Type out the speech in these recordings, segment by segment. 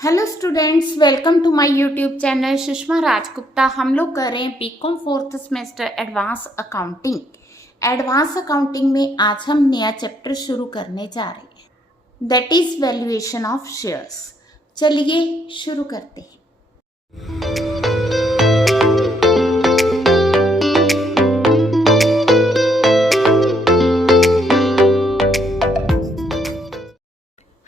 Hello students, welcome to my YouTube channel Sushma Rajgupta. हम लोग कर रहे हैं BCom fourth semester advance accounting. Advance accounting में आज हम नया चैप्टर शुरू करने जा रहे हैं, that is valuation of shares. चलिए शुरू करते हैं।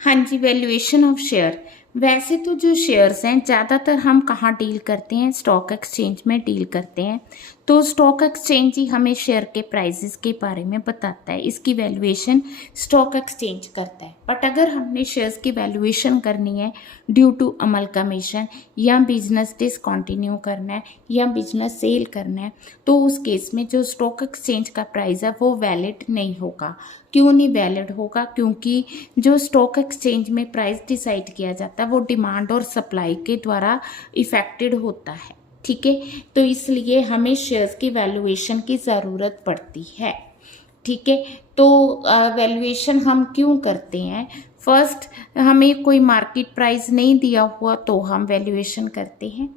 हाँ जी, वैल्यूएशन ऑफ शेयर। वैसे तो जो शेयर्स हैं ज़्यादातर हम कहाँ डील करते हैं, स्टॉक एक्सचेंज में डील करते हैं। तो स्टॉक एक्सचेंज ही हमें शेयर के प्राइसेस के बारे में बताता है, इसकी वैल्यूएशन स्टॉक एक्सचेंज करता है। बट अगर हमने शेयर्स की वैल्यूएशन करनी है ड्यू टू अमलगमेशन या बिजनेस डिसकंटिन्यू करना है या बिजनेस सेल करना है, तो उस केस में जो स्टॉक एक्सचेंज का प्राइस है वो वैलिड नहीं होगा। क्यों नहीं वैलिड होगा? क्योंकि जो स्टॉक एक्सचेंज में प्राइस डिसाइड किया जाता है वो डिमांड और सप्लाई के द्वारा इफेक्टेड होता है। ठीक है, तो इसलिए हमें शेयर्स की वैल्यूएशन की ज़रूरत पड़ती है। ठीक है, तो वैल्यूएशन हम क्यों करते हैं? फर्स्ट, हमें कोई मार्केट प्राइस नहीं दिया हुआ तो हम वैल्यूएशन करते हैं,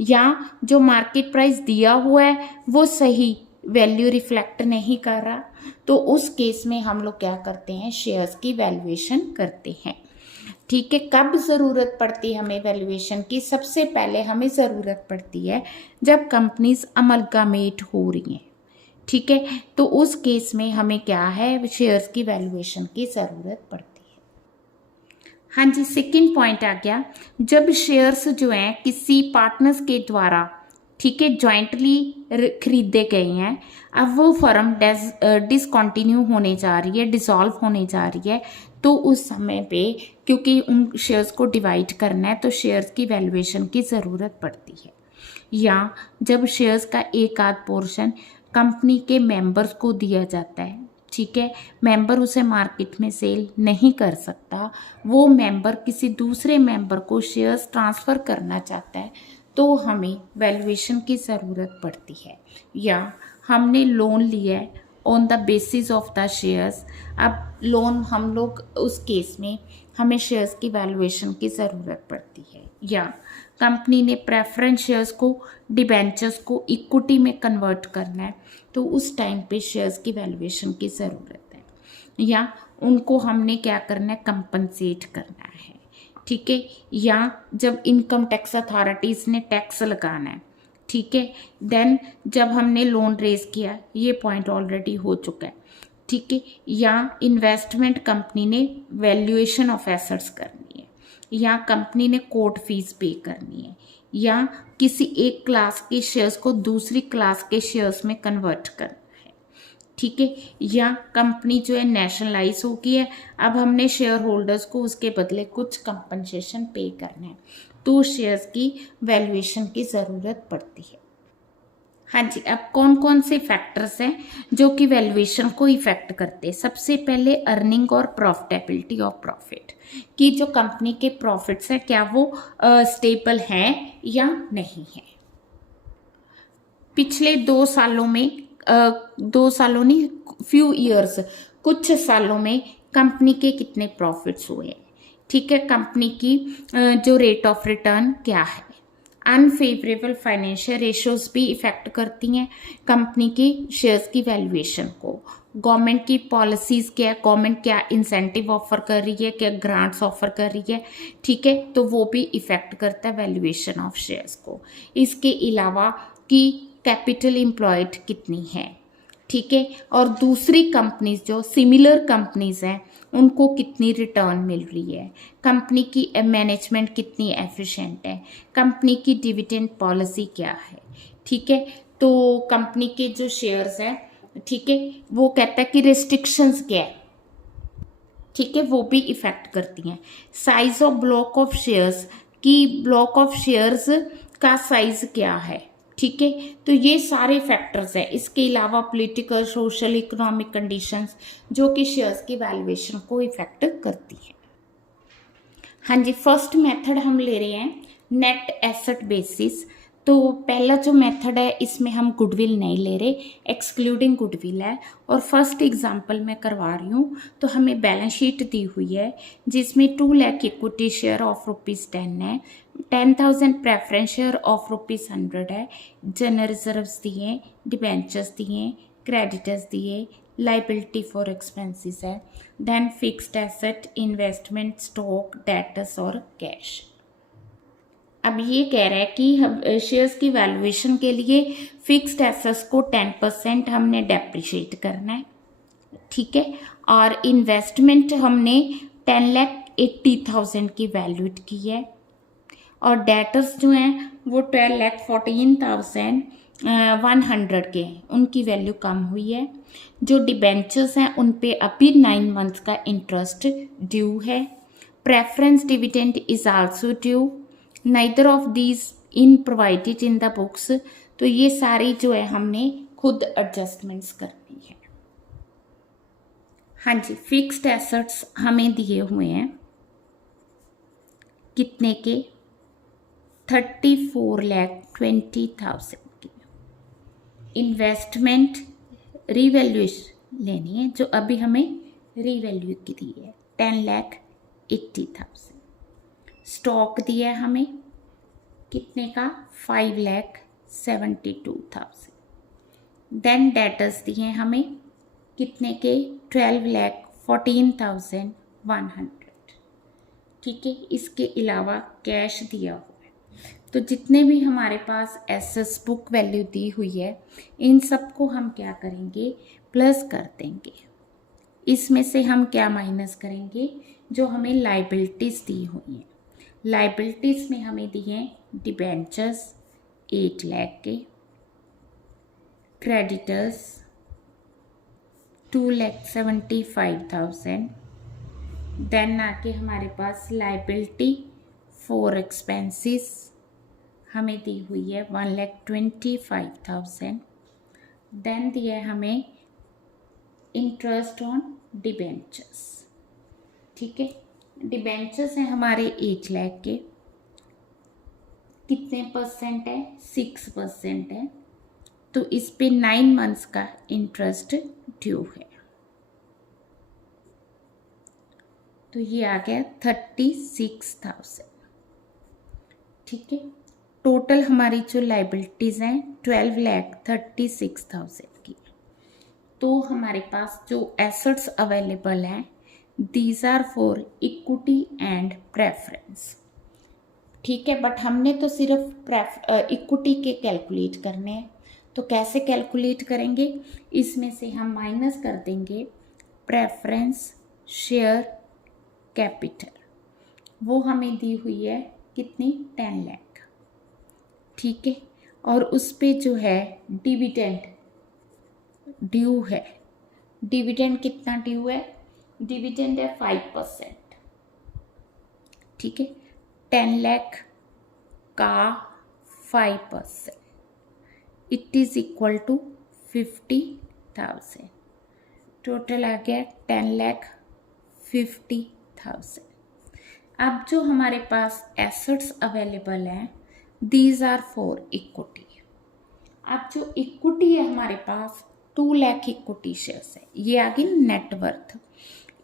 या जो मार्केट प्राइस दिया हुआ है वो सही वैल्यू रिफ्लेक्ट नहीं कर रहा, तो उस केस में हम लोग क्या करते हैं, शेयर्स की वैल्यूएशन करते हैं। ठीक है, कब ज़रूरत पड़ती है हमें वैल्यूएशन की? सबसे पहले हमें ज़रूरत पड़ती है जब कंपनीज अमलगामेट हो रही हैं। ठीक है, तो उस केस में हमें क्या है, शेयर्स की वैल्यूएशन की ज़रूरत पड़ती है। हाँ जी, सेकंड पॉइंट आ गया, जब शेयर्स जो हैं किसी पार्टनर्स के द्वारा, ठीक है, जॉइंटली खरीदे गए हैं, अब वो फर्म डिसकंटिन्यू होने जा रही है, डिसॉल्व होने जा रही है, तो उस समय पे क्योंकि उन शेयर्स को डिवाइड करना है तो शेयर्स की वैल्यूएशन की ज़रूरत पड़ती है। या जब शेयर्स का एक आध पोर्शन कंपनी के मेंबर्स को दिया जाता है, ठीक है, मेंबर उसे मार्केट में सेल नहीं कर सकता, वो मेंबर किसी दूसरे मेंबर को शेयर्स ट्रांसफ़र करना चाहता है, तो हमें वैल्यूएशन की ज़रूरत पड़ती है। या हमने लोन लिया है on the basis of the shares, अब लोन हम लोग उस केस में हमें शेयर्स की वैल्यूएशन की ज़रूरत पड़ती है। या कंपनी ने प्रेफरेंस शेयर्स को, डिबेंचर्स को इक्विटी में कन्वर्ट करना है, तो उस टाइम पे शेयर्स की वैल्यूएशन की ज़रूरत है। या उनको हमने क्या करना है, कंपनसेट करना है। ठीक है, या जब इनकम टैक्स अथॉरिटीज़ ने टैक्स लगाना है, ठीक है, देन जब हमने लोन रेज किया, ये पॉइंट ऑलरेडी हो चुका है। ठीक है, या इन्वेस्टमेंट कंपनी ने वैल्यूएशन ऑफ एसेट्स करनी है, या कंपनी ने कोर्ट फीस पे करनी है, या किसी एक क्लास के शेयर्स को दूसरी क्लास के शेयर्स में कन्वर्ट करना है। ठीक है, या कंपनी जो है नेशनलाइज हो गई है, अब हमने शेयर होल्डर्स को उसके बदले कुछ कंपनसेशन पे करना है, तो शेयर्स की वैल्यूएशन की ज़रूरत पड़ती है। हाँ जी, अब कौन कौन से फैक्टर्स हैं जो कि वैल्यूएशन को इफेक्ट करते हैं? सबसे पहले अर्निंग और प्रॉफिटेबिलिटी ऑफ प्रॉफिट, कि जो कंपनी के प्रॉफिट्स हैं क्या वो स्टेबल हैं या नहीं है। पिछले 2 सालों में 2 सालों नहीं, फ्यू ईयर्स, कुछ सालों में कंपनी के कितने प्रॉफिट्स हुए हैं। ठीक है, कंपनी की जो रेट ऑफ रिटर्न क्या है। अनफेवरेबल फाइनेंशियल रेशियोज भी इफेक्ट करती हैं कंपनी की शेयर्स की वैल्यूएशन को। गवर्नमेंट की पॉलिसीज़ क्या है, गवर्नमेंट क्या इंसेंटिव ऑफर कर रही है, क्या ग्रांट्स ऑफर कर रही है, ठीक है, तो वो भी इफेक्ट करता है वैल्यूएशन ऑफ शेयर्स को। इसके अलावा कि कैपिटल एम्प्लॉयड कितनी है, ठीक है, और दूसरी कंपनीज जो सिमिलर कंपनीज हैं उनको कितनी रिटर्न मिल रही है, कंपनी की मैनेजमेंट कितनी एफिशिएंट है, कंपनी की डिविडेंड पॉलिसी क्या है। ठीक है, तो कंपनी के जो शेयर्स हैं, ठीक है, वो कहता है कि रिस्ट्रिक्शंस क्या है, ठीक है, वो भी इफेक्ट करती हैं। Size of block of shares, कि ब्लॉक ऑफ शेयर्स का साइज क्या है, ठीक है, तो ये सारे फैक्टर्स हैं। इसके अलावा पॉलिटिकल, सोशल, इकोनॉमिक कंडीशंस जो कि शेयर्स की वैल्यूएशन को इफेक्ट करती हैं। हाँ जी, फर्स्ट मेथड हम ले रहे हैं नेट एसेट बेसिस। तो पहला जो मेथड है इसमें हम गुडविल नहीं ले रहे, एक्सक्लूडिंग गुडविल है। और फर्स्ट एग्जांपल मैं करवा रही हूँ। तो हमें बैलेंस शीट दी हुई है जिसमें 2 लाख इक्विटी शेयर ऑफ ₹10 है, 10,000 प्रेफरेंस शेयर ऑफ ₹100 है, जनरल रिजर्व्स दिए, डिबेंचर्स दिए, क्रेडिटर्स दिए, लाइबिलिटी फॉर एक्सपेंसेस है, then fixed asset, investment, stock, debtors और कैश। अब ये कह रहा है कि हम शेयर्स की वैल्यूएशन के लिए फिक्स्ड एसेट्स को 10% हमने डेप्रिशिएट करना है, ठीक है। और इन्वेस्टमेंट हमने 10,80,000 की वैल्यूट की है, और डेटर्स जो हैं वो 12,14,100 के हैं, उनकी वैल्यू कम हुई है। जो डिबेंचर्स हैं उन पे अभी 9 मंथ्स का इंटरेस्ट ड्यू है। Preference dividend is also due, neither of these in provided in the books. तो ये सारी जो है हमने खुद एडजस्टमेंट्स करनी है। हाँ जी, फिक्स्ड एसेट्स हमें दिए हुए हैं कितने के, 34,20,000 की। इन्वेस्टमेंट रीवैल्यूएशन लेनी है जो अभी हमें रीवैल्यू की दी है, 10,80,000। स्टॉक दिया है हमें कितने का, 5,72,000। देन डेटर्स दिए हैं हमें कितने के, 12,14,100, ठीक है। इसके अलावा कैश दिया हुआ है। तो जितने भी हमारे पास एसेट्स बुक वैल्यू दी हुई है इन सबको हम क्या करेंगे, प्लस कर देंगे। इसमें से हम क्या माइनस करेंगे, जो हमें लाइबिलिटीज दी हुई हैं। लाइबिलिटीज में हमें दिए डिबेंचर्स 8 लाख के, क्रेडिटर्स 2,75,000, देन आके हमारे पास लाइबिलिटी फॉर एक्सपेंसेस हमें दी हुई है 1,25,000। देन दिया है हमें इंटरेस्ट ऑन डिबेंचर्स, ठीक है। डिबेंचर्स हैं हमारे 8 लाख के, कितने परसेंट है, 6% है। तो इस पे 9 मंथ्स का इंटरेस्ट ड्यू है। तो ये आ गया 36,000, ठीक है। टोटल हमारी जो लाइबिलिटीज हैं 12,36,000 की। तो हमारे पास जो एसेट्स अवेलेबल हैं these are for equity and preference, ठीक है। बट हमने तो सिर्फ इक्विटी के कैलकुलेट करने हैं। तो कैसे कैलकुलेट करेंगे, इसमें से हम माइनस कर देंगे प्रेफरेंस शेयर कैपिटल, वो हमें दी हुई है कितनी, 10 लाख, ठीक है। और उस पे जो है डिविडेंड ड्यू है, डिविडेंड कितना ड्यू है, डिविडेंड है 5%, ठीक है। 10 लाख का 5% it is equal to 50,000। Total आ गया 10,50,000। अब जो हमारे पास एसेट्स अवेलेबल हैं दीज आर फॉर इक्विटी। अब जो इक्विटी है हमारे पास 2 लाख इक्विटी शेयर्स है, ये आ गई नेटवर्थ।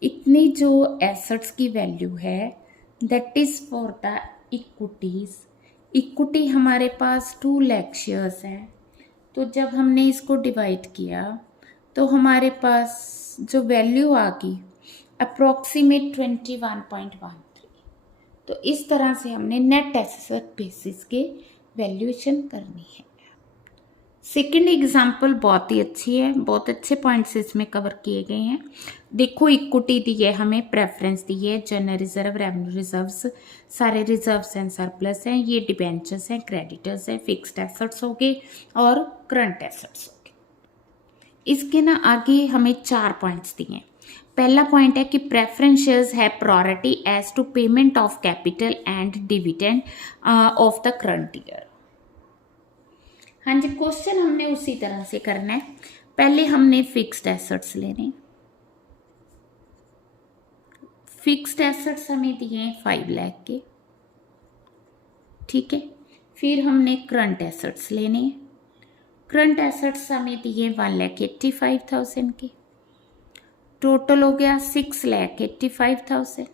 इतनी जो एसेट्स की वैल्यू है that is for the equities. Equity हमारे पास 2 लाख शेयर्स हैं। तो जब हमने इसको डिवाइड किया तो हमारे पास जो वैल्यू आ गई अप्रोक्सीमेट 21.13। तो इस तरह से हमने नेट एसेट बेसिस के वैल्यूएशन करनी है। सेकेंड एग्जाम्पल बहुत ही अच्छी है, बहुत अच्छे पॉइंट्स इसमें कवर किए गए हैं। देखो इक्विटी दी है हमें, प्रेफरेंस दी है, जनरल रिजर्व, रेवेन्यू रिजर्व्स, सारे रिजर्व्स एंड सरप्लस हैं, ये डिबेंचर्स हैं, क्रेडिटर्स हैं, फिक्स्ड एसेट्स हो गए और करंट एसेट्स हो गए। इसके ना आगे हमें 4 पॉइंट्स दिए हैं। पहला पॉइंट है कि प्रेफरेंस शेयर्स है priority as to payment of capital and dividend of the current year. हाँ जी, क्वेश्चन हमने उसी तरह से करना है। पहले हमने फिक्स्ड एसेट्स लेने, फिक्स्ड एसेट्स हमें दिए हैं 5 लाख के, ठीक है। फिर हमने करंट एसेट्स लेने हैं। करंट एसेट्स हमें दिए 1,85,000 के, टोटल हो गया 6,85,000।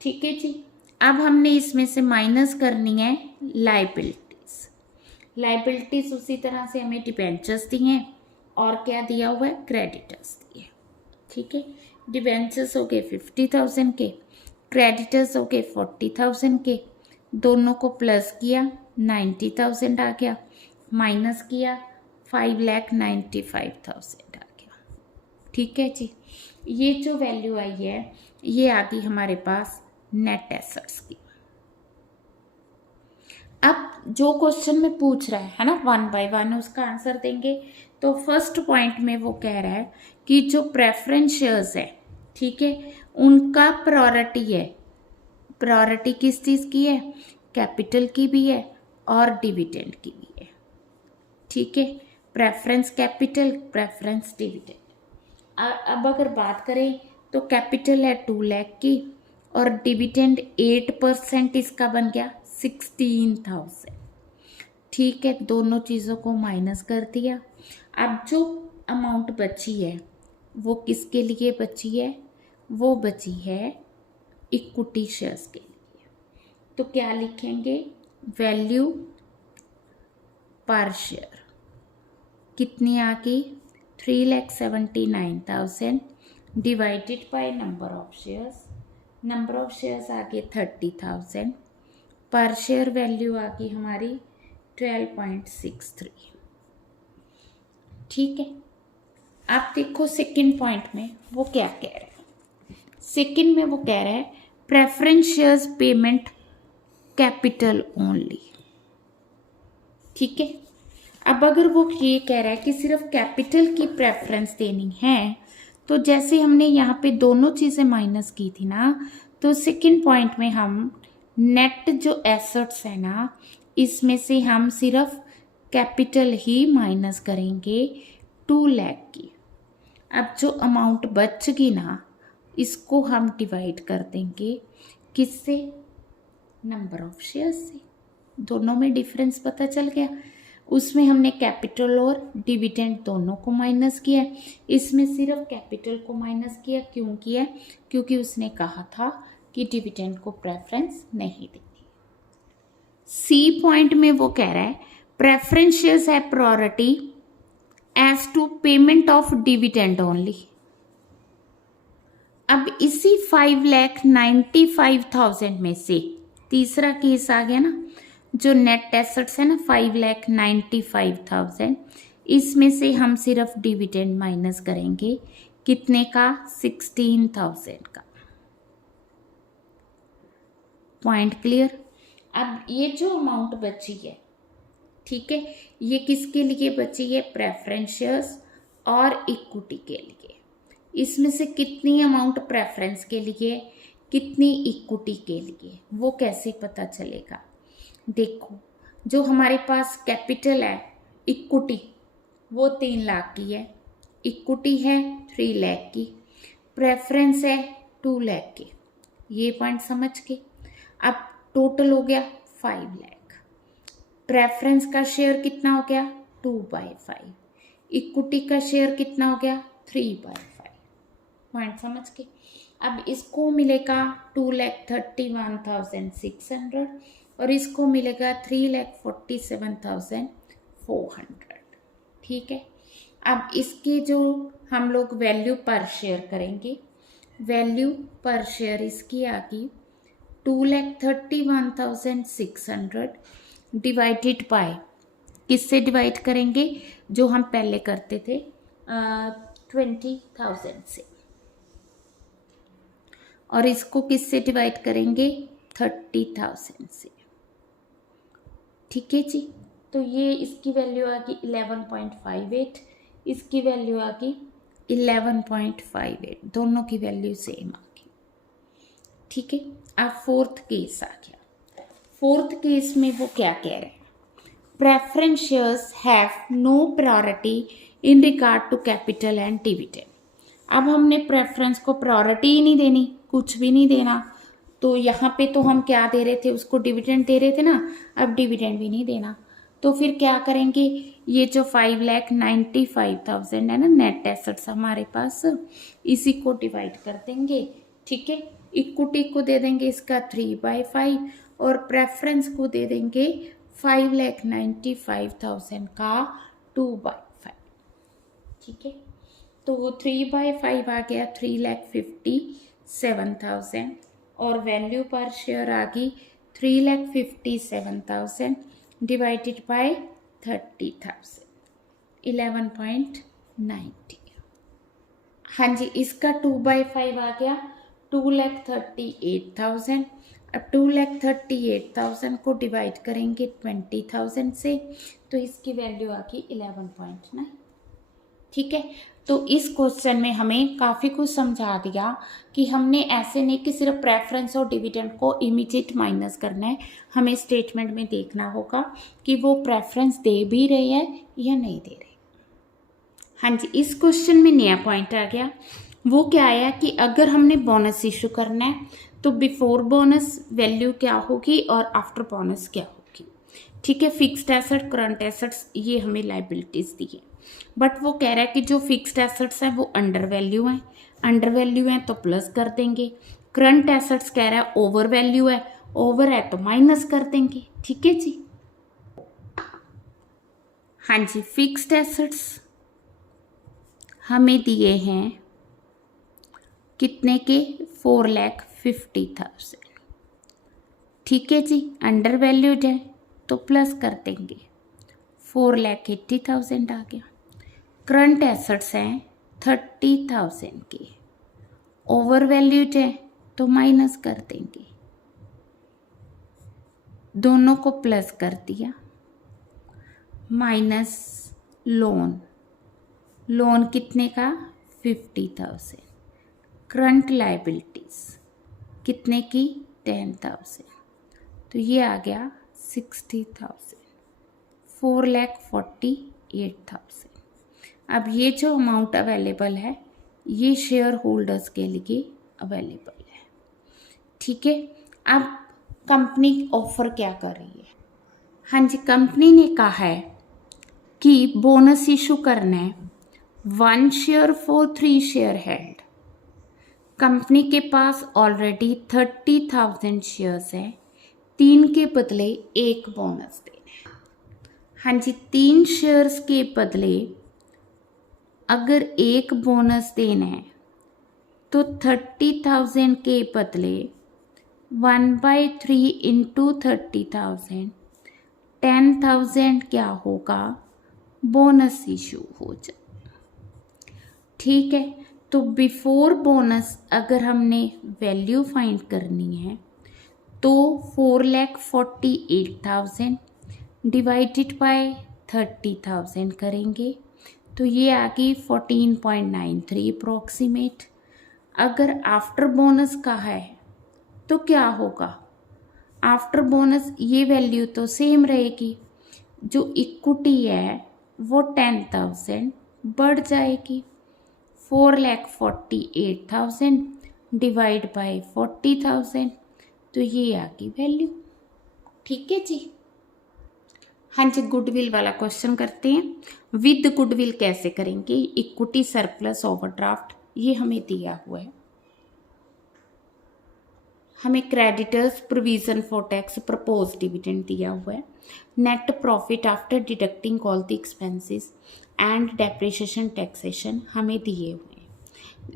ठीक है जी। अब हमने इसमें से माइनस करनी है लाइबिलिटीज। लाइबिलिटीज उसी तरह से हमें डिबेंचर्स दिए हैं और क्या दिया हुआ है, क्रेडिटर्स दिए। ठीक है, डिबेंचर्स हो गए 50,000 के, क्रेडिटर्स हो गए 40,000 के, दोनों को प्लस किया 90,000 आ गया, माइनस किया 5,95,000 आ गया। ठीक है जी। ये जो वैल्यू आई है ये आ गई हमारे पास नेट एसेट्स की। अब जो क्वेश्चन में पूछ रहा है ना 1 बाय 1 उसका आंसर देंगे। तो फर्स्ट पॉइंट में वो कह रहा है कि जो प्रेफरेंस शेयर्स है, ठीक है, उनका प्रायोरिटी है। प्रायोरिटी किस चीज़ की है, कैपिटल की भी है और डिविडेंड की भी है। ठीक है, प्रेफरेंस कैपिटल, प्रेफरेंस डिविडेंड। अब अगर बात करें तो कैपिटल है 2 लाख की और डिविडेंड 8% इसका बन गया 16,000। ठीक है, दोनों चीज़ों को माइनस कर दिया। अब जो अमाउंट बची है वो किसके लिए बची है, वो बची है इक्विटी शेयर्स के लिए। तो क्या लिखेंगे, वैल्यू पर शेयर कितनी आ गई, 3,79,000 divided by number of shares. Number of shares आ गए 30,000, पर शेयर वैल्यू आ गई हमारी 12.63। ठीक है, आप देखो सेकंड पॉइंट में वो क्या कह रहे हैं। सेकंड में वो कह रहा है preference shares payment capital only. ठीक है, अब अगर वो ये कह रहा है कि सिर्फ कैपिटल की प्रेफरेंस देनी है, तो जैसे हमने यहाँ पे दोनों चीज़ें माइनस की थी ना, तो सेकंड पॉइंट में हम नेट जो एसेट्स है ना, इसमें से हम सिर्फ कैपिटल ही माइनस करेंगे 2 लाख की। अब जो अमाउंट बचगी ना, इसको हम डिवाइड कर देंगे किससे, नंबर ऑफ शेयर्स से। दोनों में डिफरेंस पता चल गया। उसमें हमने कैपिटल और डिविडेंड दोनों को माइनस किया, इसमें सिर्फ कैपिटल को माइनस किया। क्यों किया, क्योंकि उसने कहा था कि डिविडेंड को प्रेफरेंस नहीं देनी। सी पॉइंट में वो कह रहा है प्रेफरेंस शेयर्स है priority as to payment of dividend only. अब इसी 5,95,000 में से तीसरा केस आ गया ना, जो नेट एसेट्स है ना 5,95,000, इसमें से हम सिर्फ डिविडेंड माइनस करेंगे कितने का, 16,000 का। Point clear. अब ये जो अमाउंट बची है, ठीक है, ये किसके लिए बची है, प्रेफरेंस शेयर्स और इक्विटी के लिए। इसमें से कितनी अमाउंट प्रेफरेंस के लिए, कितनी इक्विटी के लिए, वो कैसे पता चलेगा। देखो, जो हमारे पास कैपिटल है, इक्विटी वो 3 लाख की है, इक्विटी है 3 लाख की, प्रेफरेंस है 2 लाख की। ये पॉइंट समझ के अब टोटल हो गया 5 लाख। प्रेफरेंस का शेयर कितना हो गया, 2/5। इक्विटी का शेयर कितना हो गया, 3/5। पॉइंट समझ के अब इसको मिलेगा 2,31,600 और इसको मिलेगा 3,47,400। ठीक है, अब इसके जो हम लोग वैल्यू पर शेयर करेंगे, वैल्यू पर शेयर इसकी आ गई 2,31,600 डिवाइडेड बाय, किससे डिवाइड करेंगे, जो हम पहले करते थे 20,000 से, और इसको किससे डिवाइड करेंगे 30,000 से। ठीक है जी, तो ये इसकी वैल्यू आ गई 11.58, इसकी वैल्यू आ गई 11.58, दोनों की वैल्यू सेम आ गई। ठीक है, अब फोर्थ केस आ गया। फोर्थ केस में वो क्या कह रहे हैं, preference shares have no priority in regard to capital and dividend. अब हमने प्रेफरेंस को प्रायोरिटी ही नहीं देनी, कुछ भी नहीं देना, तो यहाँ पे तो हम क्या दे रहे थे, उसको डिविडेंड दे रहे थे ना, अब डिविडेंड भी नहीं देना। तो फिर क्या करेंगे, ये जो 5,95,000 है ना नेट एसेट्स हमारे पास, इसी को डिवाइड कर देंगे। ठीक है, इक्विटी को दे देंगे इसका 3/5 और प्रेफरेंस को दे देंगे 5,95,000 का 2/5। ठीक है, तो 3/5 आ गया 3,57,000 और वैल्यू पर शेयर आ गई 3,57,000 डिवाइडेड बाय 30,000, 11.90। हाँ जी, इसका 2/5 आ गया 2,38,000। अब 2,38,000 को डिवाइड करेंगे 20,000 से, तो इसकी वैल्यू आ गई 11.9। ठीक है, तो इस क्वेश्चन में हमें काफ़ी कुछ समझा दिया कि हमने ऐसे नहीं कि सिर्फ प्रेफरेंस और डिविडेंड को इमीडिएट माइनस करना है, हमें स्टेटमेंट में देखना होगा कि वो प्रेफरेंस दे भी रहे हैं या नहीं दे रहे। हाँ जी, इस क्वेश्चन में नया पॉइंट आ गया, वो क्या आया कि अगर हमने बोनस इशू करना है तो बिफोर बोनस वैल्यू क्या होगी और आफ्टर बोनस क्या होगी। ठीक है, फिक्स्ड एसेट, करंट एसेट्स, ये हमें लाइबिलिटीज दी है, बट वो कह रहा है कि जो फिक्स्ड एसेट्स हैं वो अंडर वैल्यू हैं, अंडर वैल्यू हैं तो प्लस कर देंगे। करंट एसेट्स कह रहा है ओवर वैल्यू है, ओवर है तो माइनस कर देंगे। ठीक है जी, हाँ जी, फिक्स्ड एसेट्स हमें दिए हैं कितने के, 4,50,000। ठीक है जी, अंडर वैल्यूड है तो प्लस कर देंगे, 4,80,000 आ गया। करंट एसेट्स हैं 30,000 के, ओवर वैल्यूड है तो माइनस कर देंगे, दोनों को प्लस कर दिया, माइनस लोन, लोन कितने का, 50,000। करंट लाइबिलिटीज कितने की, 10,000, तो ये आ गया 60,000, 4,48,000। अब ये जो अमाउंट अवेलेबल है ये शेयर होल्डर्स के लिए अवेलेबल है। ठीक है, अब कंपनी ऑफर क्या कर रही है। हाँ जी, कंपनी ने कहा है कि बोनस इशू करना है 1 share for 3 share held. Company के पास ऑलरेडी 30,000 शेयर्स हैं, 3 के बदले 1 बोनस देना है। हाँ जी, 3 शेयर्स के बदले अगर 1 बोनस देना है तो 30,000 के बदले 1/3 इंटू 30,000, 10,000 क्या होगा, बोनस इशू हो जाए। ठीक है, तो बिफोर बोनस अगर हमने वैल्यू फाइंड करनी है तो 4,48,000 डिवाइडेड बाय 30,000 करेंगे, तो ये आ गई 14.93 अप्रोक्सीमेट। अगर आफ्टर बोनस का है तो क्या होगा, आफ्टर बोनस ये वैल्यू तो सेम रहेगी, जो इक्विटी है वो 10,000 बढ़ जाएगी, 4,48,000 डिवाइड बाय 40,000, तो ये आ गई वैल्यू। ठीक है जी, हाँ जी, गुडविल वाला क्वेश्चन करते हैं। विद गुडविल कैसे करेंगे, इक्विटी सरप्लस ओवरड्राफ्ट ये हमें दिया हुआ है, हमें creditors provision for tax propose dividend दिया हुआ है, net profit after deducting all the expenses and depreciation taxation हमें दिए हुए हैं।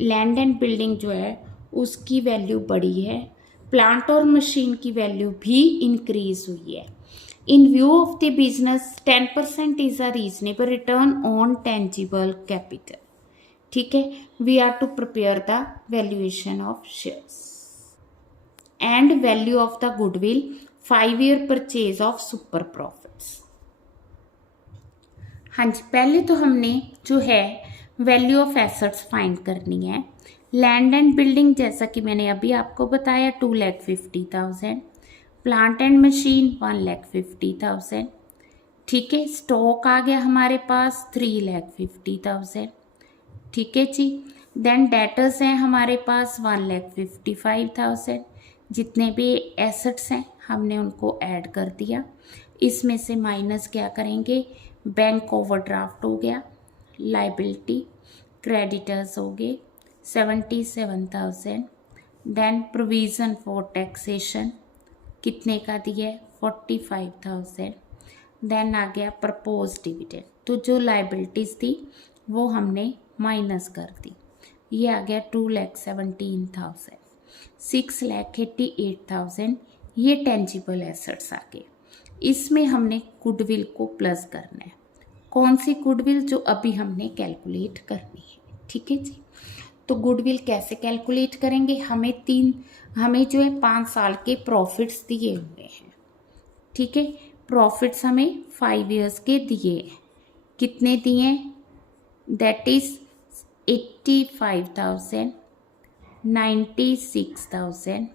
लैंड एंड बिल्डिंग जो है उसकी वैल्यू बढ़ी है, प्लांट और मशीन की वैल्यू भी इंक्रीज हुई है। In view of the business 10% is a reasonable return on tangible capital. ठीक है, we are to prepare the valuation of shares and value of the goodwill, 5-year purchase of super profits. हाँ जी, पहले तो हमने जो है वैल्यू ऑफ एसेट्स फाइंड करनी है। लैंड एंड बिल्डिंग जैसा कि मैंने अभी आपको बताया 2,50,000, प्लांट एंड मशीन 1,50,000। ठीक है, स्टॉक आ गया हमारे पास 3,50,000। ठीक है जी, देन डेटर्स हैं हमारे पास 1,55,000, जितने भी एसेट्स हैं हमने उनको ऐड कर दिया। इसमें से माइनस क्या करेंगे, बैंक ओवरड्राफ्ट हो गया, लाइबिलिटी, क्रेडिटर्स हो गए 77,000, देन प्रोविज़न फॉर टैक्सेशन कितने का दिया है 45,000, देन आ गया प्रपोज डिविडेंड। तो जो लाइबिलिटीज़ थी वो हमने माइनस कर दी, ये आ गया 2,17,000, 6,88,000 ये टेंजिबल एसेट्स आ गए। इसमें हमने गुडविल को प्लस करना है। कौन सी गुडविल, जो अभी हमने कैलकुलेट करनी है, ठीक है जी। तो गुडविल कैसे कैलकुलेट करेंगे, हमें जो है 5 साल के प्रॉफिट्स दिए हुए हैं, ठीक है। प्रॉफिट्स हमें 5 इयर्स के दिए हैं, कितने दिए, दैट इज 85,000, 96,000,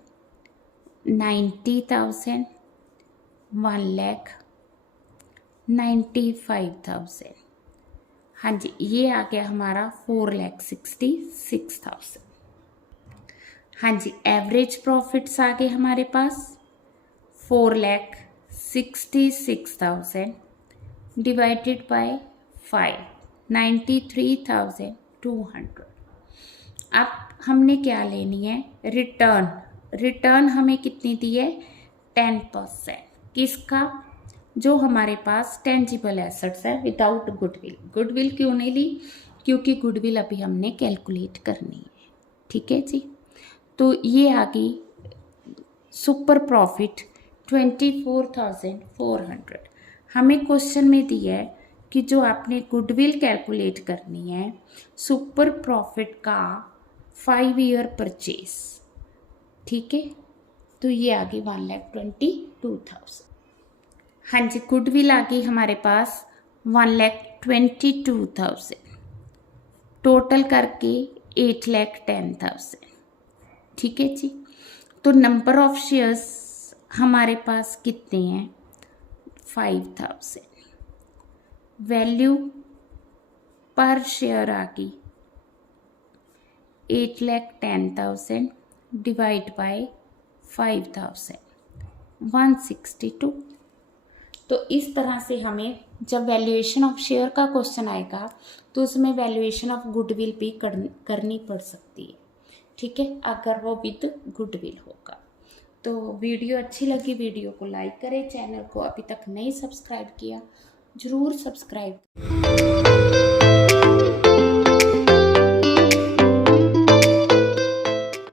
90,000, 1,95,000। हाँ जी, ये आ गया हमारा 4,66,000। हाँ जी, एवरेज प्रॉफिट्स आ गए हमारे पास 4,66,000 डिवाइडेड बाय 5, 93,200। अब हमने क्या लेनी है, रिटर्न हमें कितनी दी है 10%। किसका, जो हमारे पास टेंजिबल एसेट्स है विदाउट गुडविल। गुडविल क्यों नहीं ली, क्योंकि गुडविल अभी हमने कैलकुलेट करनी है, ठीक है जी। तो ये आ गई सुपर प्रॉफिट 24,400। हमें क्वेश्चन में दिया है कि जो आपने गुडविल कैलकुलेट करनी है सुपर प्रॉफिट का 5 ईयर परचेज, ठीक है। तो ये आ गई 1,22,000। हाँ जी, गुडविल आ गई हमारे पास 1,22,000, टोटल करके 8,10,000, ठीक है जी। तो नंबर ऑफ शेयर्स हमारे पास कितने हैं 5,000, वैल्यू पर शेयर आ गई 8,10,000 डिवाइड बाय 5,000, 162। तो इस तरह से हमें जब वैल्यूएशन ऑफ शेयर का क्वेश्चन आएगा तो उसमें वैल्यूएशन ऑफ गुडविल भी करनी पड़ सकती है, ठीक है, अगर वो विद गुडविल होगा। तो वीडियो अच्छी लगी, वीडियो को लाइक करें, चैनल को अभी तक नहीं सब्सक्राइब किया ज़रूर सब्सक्राइब।